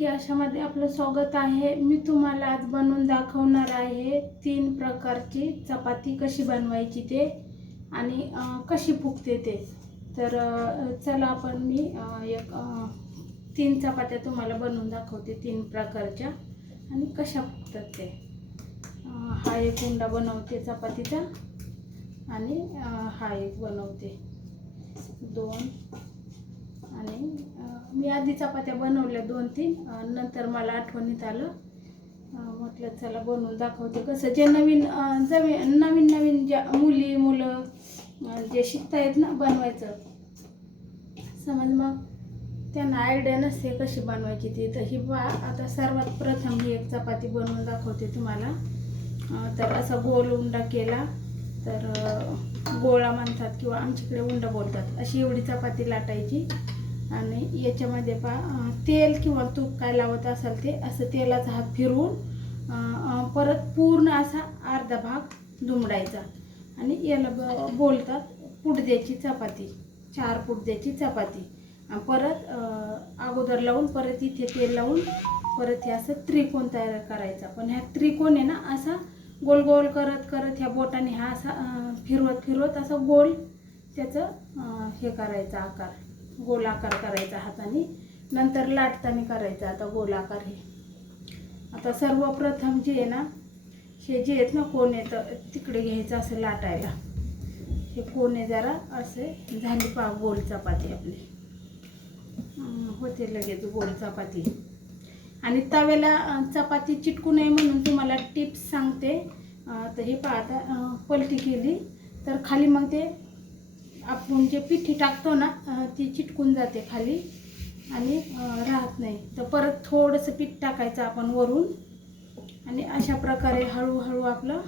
की आशामध्ये आपलं स्वागत आहे। मी तुम्हाला आज बनवून दाखवणार आहे 3 प्रकारची चपाती कशी बनवायची ते आणि कशी फुगते ते। तर चला आपण मी 3 चपात्या तुम्हाला बनवून दाखवते 3 प्रकारच्या आणि कशा फुगतात ते। हा एक उंडा बनवते चपातीचा आणि हा एक बनवते 2 आणि मी आधी चपात्या बनवल्या 2-3 नंतर मला आठवणीत आलं म्हटलं चला बनवून दाखवते कसं। जे नवीन नवीन ज्या मुलं जे शिकतायत ना बनवायचं समज, मग त्यांना आयडिया नसते कशी बनवायची ती। तर ही आता सर्वात प्रथम ही एक चपाती बनवून दाखवते तुम्हाला। तर असा गोल उंडा केला तर गोळा म्हणतात किंवा आमच्याकडे उंडा बोलतात। अशी एवढी चपाती लाटायची आणि याच्यामध्ये तेल किंवा तूप काय लावत असाल ते असं तेलाचा हात फिरवून परत पूर्ण असा अर्धा भाग दुमडायचा आणि याला बोलतात पुडद्याची चपाती, 4 पुडद्याची चपाती। परत अगोदर लावून परत इथे तेल लावून परत हे असं त्रिकोण तयार करायचा। पण ह्या त्रिकोण आहे ना असा गोल गोल करत करत ह्या बोटाने हा असा फिरवत असा गोल त्याचं हे करायचा आकार, गोल आकार करायचा हाताने, नंतर लाटताना करायचा आता गोल आकार। हे आता सर्वप्रथम जे आहे ना हे जे आहेत ना कोणे तर तिकडे घ्यायचं असं लाटायला। हे कोणे जरा असे झाली गोल चपाती आपली होते लगेच गोल चपाती। आणि तव्याला चपाती चिटकू नये म्हणून तुम्हाला टिप्स सांगते। तर हे आता पलटी केली तर खाली मग ते आपण जे पिठी टाकतो ना ती चिटकून जाते खाली आणि राहत नाही। तर परत थोडंसं पीठ टाकायचं आपण वरून आणि अशा प्रकारे हळूहळू आपलं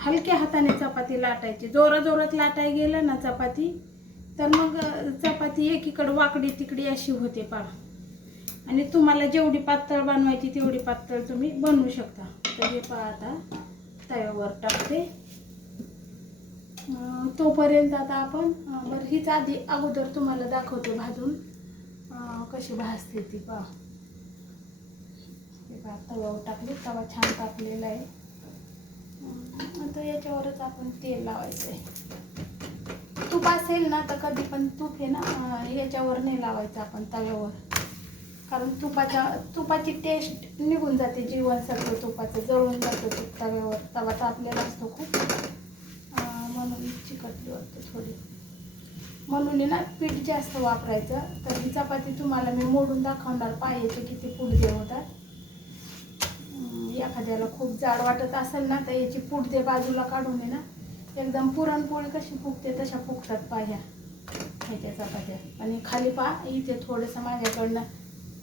हलक्या हाताने चपाती लाटायची। जोरात लाटाय गेलं ना चपाती तर मग चपाती एकीकडे वाकडी तिकडी अशी होते आणि तुम्हाला जेवढी पातळ बनवायची तेवढी पातळ तुम्ही बनवू शकता। तर हे आता तव्यावर टाकते। तोपर्यंत आता आपण बरं हीच आधी अगोदर तुम्हाला दाखवते भाजून कशी भाजते ती। तव्यावर टाकले, तवा छान तापलेला आहे। आता याच्यावरच आपण तेल लावायचं आहे। तूप असेल ना तर कधी पण तूप आहे ना याच्यावर नाही लावायचं आपण तव्यावर, कारण तुपाची टेस्ट निघून जाते, जीवनसत्व तुपाचं जळून जातं तूप तव्यावर। तवा तापलेला असतो खूप म्हणून चिकटली वाटते थोडी, म्हणून ना पीठ जास्त वापरायचं। तर ही चपाती तुम्हाला मी मोडून दाखवणार पायाचे किती पुडदे होतात। एखाद्याला खूप जाड वाटत असेल ना तर याची पुडदे बाजूला काढून आहे ना एकदम पुरणपोळी कशी फुगते तशा फुगतात पाया ह्याच्या चपात्या। आणि खाली इथे थोडंसं माझ्याकडनं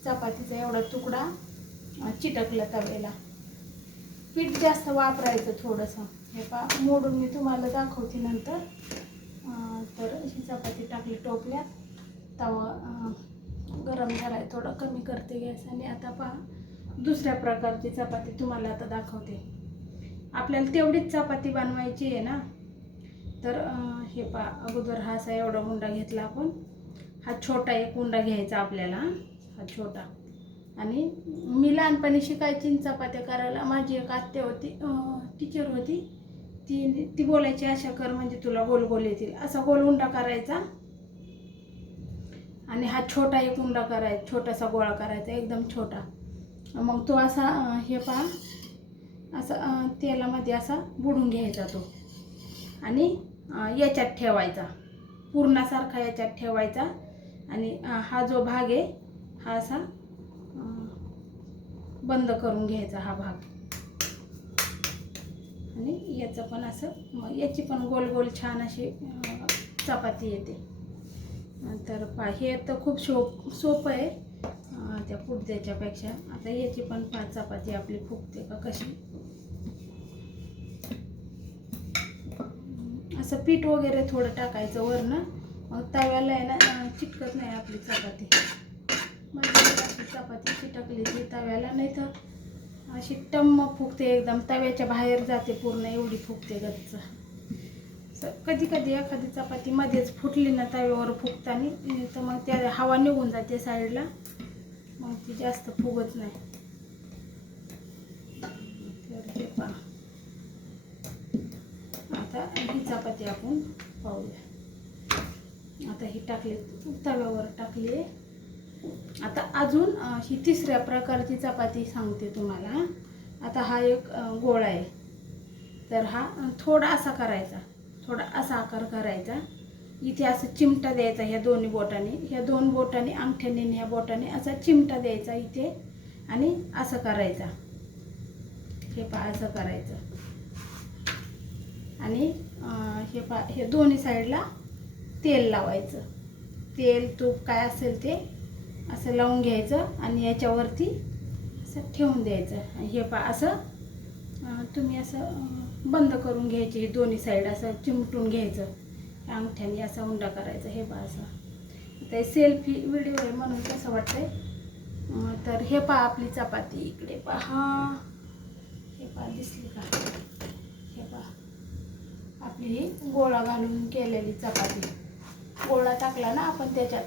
चपातीचा एवढा तुकडा चिटकला तव्याला। पीठ जास्त वापरायचं थोडंसं। हे मोडून मी तुम्हाला दाखवते नंतर। तर अशी चपाती टाकली टोपल्यात, तवा गरम झालाय, थोडा कमी करते गॅस आणि आता दुसऱ्या प्रकारची चपाती तुम्हाला आता दाखवते। आपल्याला तेवढीच चपाती बनवायची आहे ना तर हे अगोदर हा असा एवढा उंडा घेतला आपण, हा छोटा एक उंडा घ्यायचा आपल्याला, हा छोटा। आणि मी लहानपणी शिकायची चपात्या करायला। माझी एक आत्या होती, टीचर होती, ती बोलायची अशा कर म्हणजे तुला गोल गोल येतील। असा गोल उंडा करायचा आणि हा छोटा एक उंडा करायचा, छोटासा गोळा करायचा एकदम छोटा। मग तो असा हे असा तेलामध्ये असा बुडून घ्यायचा तो आणि याच्यात ठेवायचा, पूर्णासारखा याच्यात ठेवायचा। आणि हा जो भाग आहे हा असा बंद करून घ्यायचा हा भाग आणि याचं पण असं, याची पण गोल गोल छान अशी चपाती येते। तर हे तर खूप सोपं आहे त्या पुडद्याच्या पेक्षा। आता याची पण चपाती आपली फुगते का कशी, असं पीठ वगैरे थोडं टाकायचं वरनं, मग तव्याला आहे ना चिटकत नाही आपली चपाती। माझी चपाती चिटकली ती तव्याला, नाही तर अशी टम्म फुगते एकदम, तव्याच्या बाहेर जाते पूर्ण, एवढी फुगते गच्च। कधी कधी एखादी चपाती मध्येच फुटली ना तव्यावर फुगताना तर मग त्या हवा निघून जाते साईडला मग ती जास्त फुगत नाही. तर हे पहा, आता ही चपाती आपण पाहूया. आता ही टाकली, तव्यावर टाकली. आता अजून ही तिसऱ्या प्रकारची चपाती सांगते तुम्हाला. आता हा एक गोळा आहे, तर हा थोडा असा करायचा, थोडा असा आकार करायचा. इथे असं चिमटा द्यायचा ह्या दोन्ही बोटाने, ह्या दोन बोटाने, अंगठ्याने आणि ह्या बोटाने असा चिमटा द्यायचा इथे आणि असं करायचा. हे पहा, असं करायचं. आणि हे पहा, हे दोन्ही साईडला तेल लावायचं. तेल तूप काय असेल ते असं लावून घ्यायचं आणि याच्यावरती असं ठेवून द्यायचं. हे पहा, असं तुम्ही असं बंद करून घ्यायचे. हे दोन्ही साईड असं चिमटून घ्यायचं, अंगठ्याने असा उंडा करायचा. हे पहा, असं. आता सेल्फी व्हिडिओ आहे म्हणून कसं वाटतंय. तर हे पहा आपली चपाती. इकडे पहा, हे पहा, दिसली का? हे पहा आपली ही गोळा घालून केलेली चपाती. गोळा टाकला ना आपण त्याच्यात,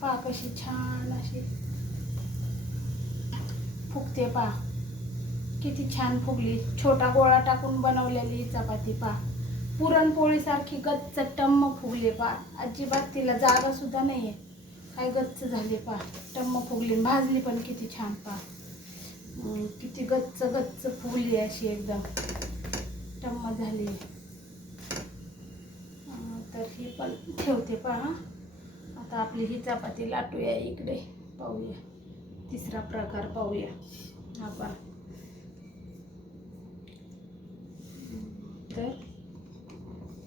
पहा कशी छान अशी फुगते. पहा किती छान फुगली. छोटा गोळा टाकून बनवलेली चपाती पहा, पुरणपोळीसारखी गच्च टम्म फुगली. पहा, अजिबात तिला जागा सुद्धा नाही आहे, काय गच्च झाली. पहा, टम्म फुगली. भाजली पण किती छान. पहा किती गच्च गच्च फुगली, अशी एकदम टम्म झाली. तर ही पण ठेवते. पहा, आता आपली ही चपाती लाटूया. इकडे पाहूया, तिसरा प्रकार पाहूया. हा पहा, तर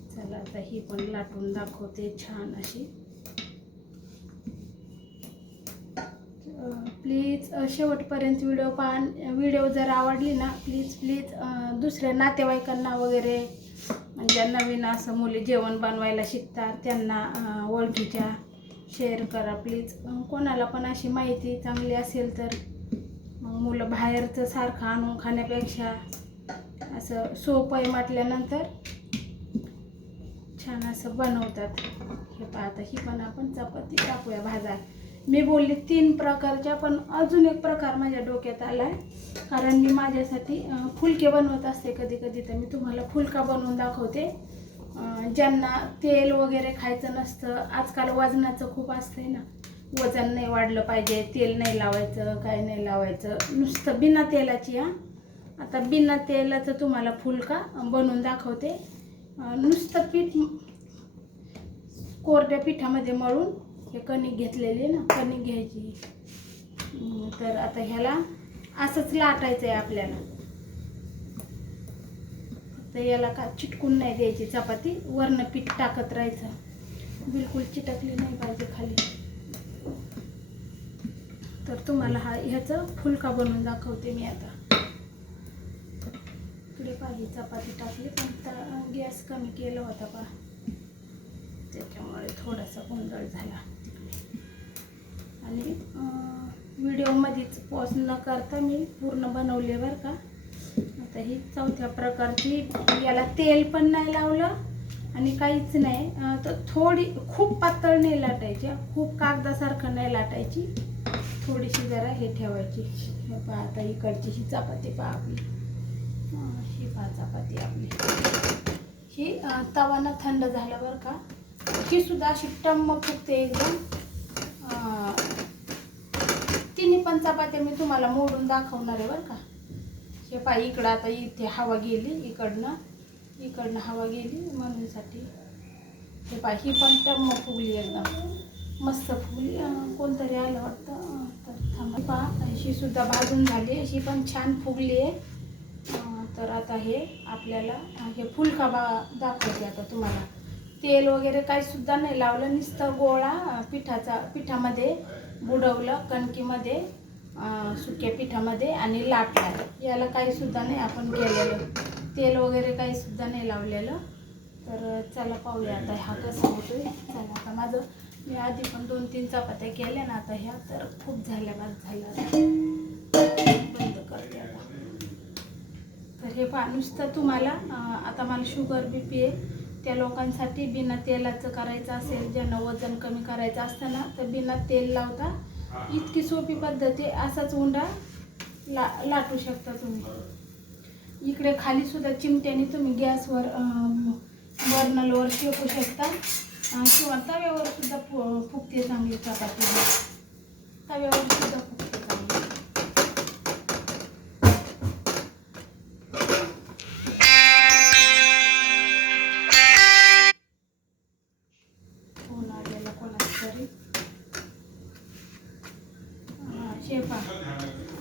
चला आता ही पण लाटून दाखवते छान अशी. प्लीज शेवटपर्यंत व्हिडिओ पहा. व्हिडिओ जर आवडली ना, प्लीज दुसऱ्या नातेवाईकांना वगैरे, ज्या नवीन असं मुली जेवण बनवायला शिकतात त्यांना, ओळखीच्या शेअर करा प्लीज. कोणाला पण अशी माहिती चांगली असेल तर, मग मुलं बाहेरचं सारखं आणून खाण्यापेक्षा असं सोपं आहे म्हटल्यानंतर छान असं बनवतात. हे पहा, आता ही पण आपण चपाती टाकूया भाजा. मी बोलली 3 प्रकारच्या, पण अजून एक प्रकार माझ्या डोक्यात आला आहे. कारण मी माझ्यासाठी फुलके बनवत असते कधी कधी, तर मी तुम्हाला फुलका बनवून दाखवते. ज्यांना तेल वगैरे खायचं नसतं, आजकाल वजनाचं खूप असतंय ना, वजन नाही वाढलं पाहिजे, तेल नाही लावायचं, काय नाही लावायचं, नुसतं बिना तेलाची. आता बिना तेलाचं तुम्हाला फुलका बनवून दाखवते. नुसतं पीठ कोरड्या पिठामध्ये मळून, हे कणिक घेतलेली ना, कणिक घ्यायची. तर आता ह्याला असंच लाटायचं आहे आपल्याला. तर याला का चिटकून नाही द्यायची चपाती, वरनं पीठ टाकत राहायचं, बिलकुल चिटकली नाही पाहिजे खाली. तर तुम्हाला ह्याचं फुलका बनवून दाखवते मी आता. इकडे पाहिजे चपाती टाकली, पण गॅस कमी केला होता पहा, त्याच्यामुळे थोडासा गोंधळ झाला. आणि व्हिडिओमध्येच पॉज न करता मी पूर्ण बनवले बरं का. आता ही चौथ्या प्रकारची, याला तेल पण नाही लावलं आणि काहीच नाही. तर थोडी, खूप पातळ नाही लाटायची, खूप कागदासारखं नाही लाटायची, थोडीशी जरा हे ठेवायची. हे पहा, आता इकडची ही चपाती पहा आपली. ही पहा चपाती आपली. ही तवाना थंड झाला बरं का. ही सुद्धा अशी टम्म फुगते एकदम. तिन्ही पण चपात्या मी तुम्हाला मोडून दाखवणार आहे बरं का. हे पहा, इकडं आता इथे हवा गेली, इकडनं हवा गेली म्हणूनसाठी. हे पहा, ही पण टम्म फुगली, एकदम मस्त फुगली. कोणतरी आलं वाटतं, तर थांबा. पहा, ही सुद्धा भाजून झाली, ही पण छान फुगली आहे. तर आता हे आपल्याला हे फुलका दाखवते आता तुम्हाला. तेल वगैरे काही सुद्धा नाही लावलं, नुसतं गोळा पिठामध्ये बुडवलं, कणकीमध्ये, सुक्या पिठामध्ये, आणि लाटला. याला काही सुद्धा नाही आपण केलेलं, तेल वगैरे काही सुद्धा नाही लावलेलं. तर चला पाहूया आता हा कसा होतोय. चला, आता माझं, मी आधी पण 2-3 चपात्या केल्या ना, आता ह्या तर खूप झाल्या, बाद झालं, बंद करते आता. तर हे पहा, नुसतं तुम्हाला, आता मला शुगर BP आहे, त्या लोकांसाठी बिना तेलाचं करायचं असेल, ज्यांना वजन कमी करायचं असतं ना, तर बिना तेल लावता इतकी सोपी पद्धत आहे. असाच उंडा लाटू शकता तुम्ही. इकडे खाली सुद्धा चिमट्याने तुम्ही गॅसवर बर्नलवर शेकू शकता किंवा तव्यावर सुद्धा फुगते चांगली चपाती. तव्यावर सुद्धा फुगते चांगली. फोन आलेला कोणाच तरी. शेपा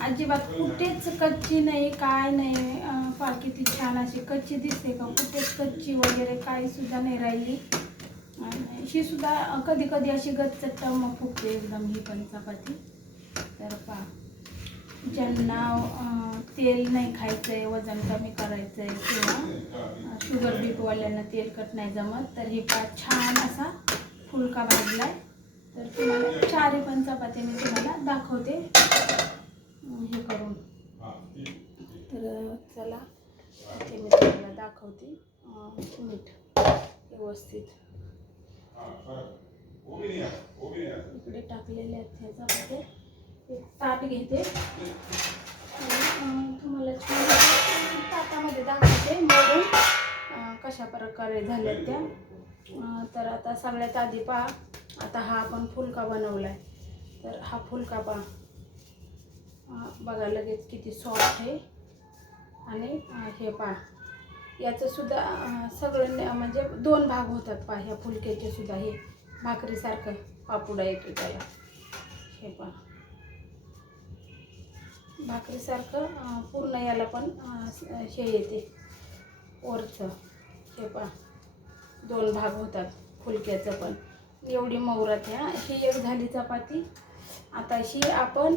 अजिबात कुठेच कच्ची नाही, काय नाही. पहा किती छान अशी कच्ची दिसते का? कुठेच कच्ची वगैरे काही सुद्धा नाही राहिली. ही सुद्धा कधी कधी अशी गच्चट मग फुगते एकदम ही पण चपाती. तर पहा, ज्यांना तेल नाही खायचं आहे, वजन कमी करायचं आहे किंवा शुगर बीपवाल्यांना तेलकट नाही जमत, तर ही पहा छान असा फुलका भाजलाय. तर तुम्हाला 4 पण चपाती मी तुम्हाला दाखवते हे करून. तर चला ते मी तुम्हाला दाखवते. मीठ व्यवस्थित इकडे टाकलेले आहेत ह्या चपात्या. एक ताट घेते तुम्हाला ताटामध्ये दाखवते मोडून कशा प्रकारे झाल्या त्या. तर आता सगळ्यात आधी पहा, आता हा आपण फुलका बनवलाय. तर हा फुलका पहा, बघा लगेच किती सॉफ्ट आहे. आणि हे पहा, याचं सुद्धा सगळं म्हणजे 2 भाग होतात पहा ह्या फुलक्याचे सुद्धा. हे भाकरीसारखं पापुडा येतो त्याला. हे पहा भाकरीसारखं पूर्ण याला पण हे येते वरचं. हे पहा 2 भाग होतात फुलक्याचं पण. एवढी मौरात ह्या. ही एक झाली चपाती. आता ही आपण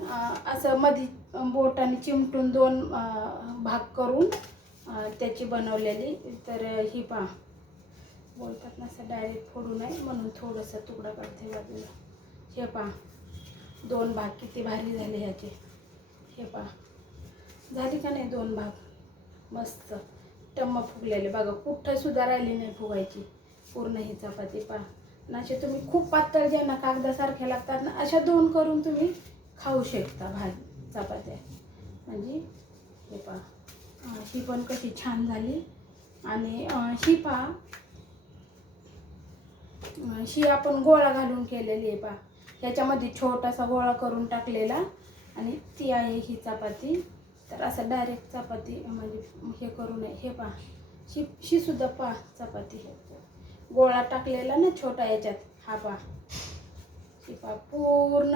असं मध्ये बोटाने चिमटून 2 भाग करून त्याची बनवलेली. तर ही पहा, बोलतात ना असं डायरेक्ट फोडू नये म्हणून थोडंसं तुकडा काढते बाजूला. हे पहा 2 भाग किती भारी झाले ह्याचे. हे पहा झाली का नाही 2 भाग मस्त टम्म फुगलेले. बघा कुठं सुद्धा राहिली नाही फुगायची पूर्ण ही चपाती. पहा असे तुम्ही खूप पातळ ज्यांना कागदासारख्या लागतात ना, अशा 2 करून तुम्ही खाऊ शकता चपात्या. म्हणजे हे पहा ही पण कशी छान झाली. आणि ही पहा, ही आपण गोळा घालून केलेली आहे पहा. ह्याच्यामध्ये छोटासा गोळा करून टाकलेला आणि ती आहे ही चपाती. तर असं डायरेक्ट चपाती म्हणजे हे करू नये. हे पहा ही सुद्धा पहा चपाती गोळा टाकलेला ना छोटा याच्यात. हा पहा ही पहा पूर्ण,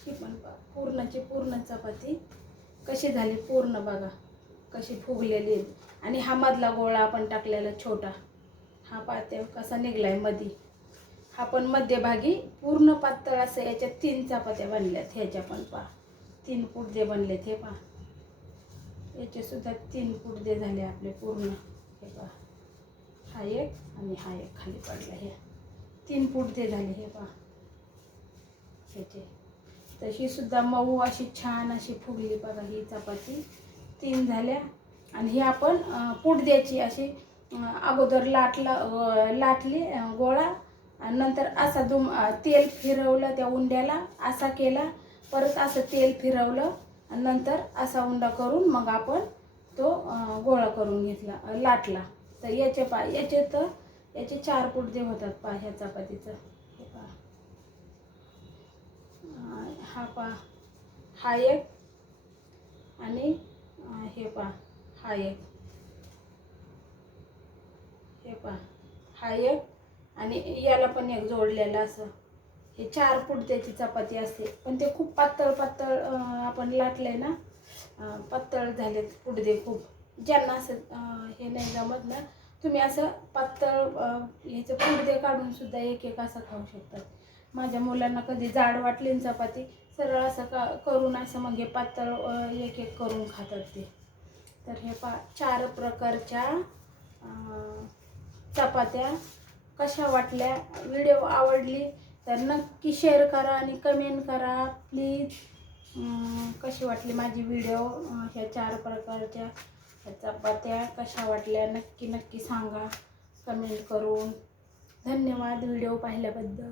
ही पण पहा पूर्णची पूर्ण चपाती कशी झाली पूर्ण. बघा कशी फुगलेली. आणि हा मधला गोळा आपण टाकलेला छोटा, हा पहा ते कसा निघलाय मध्ये. हा पण मध्यभागी पूर्ण पातळ असं याच्यात 3 चपात्या बनल्यात. ह्याच्या पण पहा 3 पुडदे बनलेत. हे पहा याचे सुद्धा 3 पुडदे झाले आपले पूर्ण. हे पहा हा एक आणि हा एक खाली पडला. हे 3 पुडदे झाले. हे पहा ह्याचे. तर ही सुद्धा मऊ अशी छान अशी फुगली. बघा ही चपाती 3 झाल्या. आणि ही आपण पुडद्याची अशी अगोदर लाटली गोळा आणि नंतर असा तेल फिरवलं त्या उंड्याला, असा केला. परत असं तेल फिरवलं आणि नंतर असा उंडा करून मग आपण तो गोळा करून घेतला, लाटला. तर याचे 4 पुडदे होतात पहा ह्या चपातीचं. हे पहा हा पहा हा एक आणि हे पहा हा एक. हे पहा हा एक आणि याला पण एक जोडलेला असं. हे 4 पुडद्याची चपाती असते. पण ते खूप पातळ पातळ आपण लाटले ना, पातळ झालेत पुडदे खूप. ज्यांना असं हे नाही जमत ना, तुम्ही असं पातळ ह्याचे पुडदे काढून सुद्धा एक एक असं खाऊ शकतात. माझ्या मुलांना कधी जाड वाटली ना चपाती, सरळ असं करून असं मग हे पातळ एक एक करून खातात ते. तर हे 4 प्रकारच्या चपात्या कशा वाटल्या. व्हिडिओ आवडली तर नक्की शेअर करा आणि कमेंट करा प्लीज. कशी वाटली माझी व्हिडिओ, ह्या 4 प्रकारच्या चपात्या कशा वाटल्या नक्की नक्की सांगा कमेंट करून. धन्यवाद व्हिडिओ पाहिल्याबद्दल.